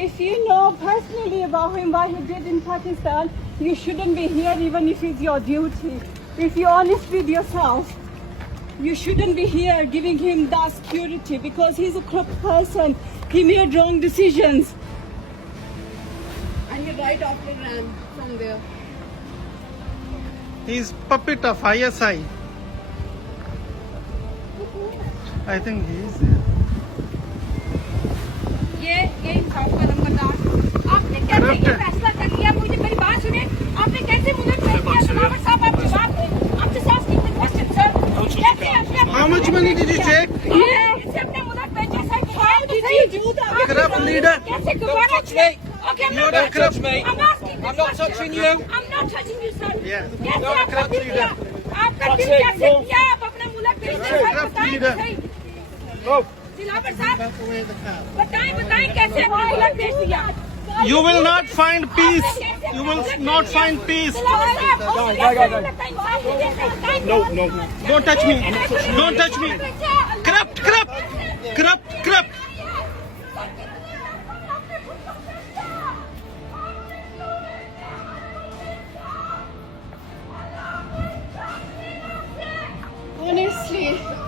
If you know personally about him, what he did in Pakistan, you shouldn't be here even if it's your duty. If you're honest with yourself, you shouldn't be here giving him that security because he's a corrupt person. He made wrong decisions. And he right after ran from there. He's puppet of ISI. I think he is there. ये इंसाफ का नंबरदार आपने कैसे ये फैसला कर लिया मुझे मेरी बात सुने आपने कैसे मुझे भेज दिया सलामत साहब आप जवाब दें आपसे साफ की क्वेश्चन सर कैसे आपने How much money did you take? कैसे अपने मुल्क भेजा sir how did you do that Corrupt leader. कैसे दोबारा okay I'm You're not a corrupt touching me. I'm asking I'm not touching you. I'm not touching you sir Yeah. कैसे You're a आपका corrupt दिल leader. किया आपका दिल कैसे किया आप अपना मुल्क भेज You're a corrupt leader. Go. जिलावर साहब बताएं कैसे अपना मुल्क भेज दिया You will not find peace. You will not find peace. No, no. Don't touch me. Don't touch me. Corrupt, corrupt, corrupt, corrupt. Honestly.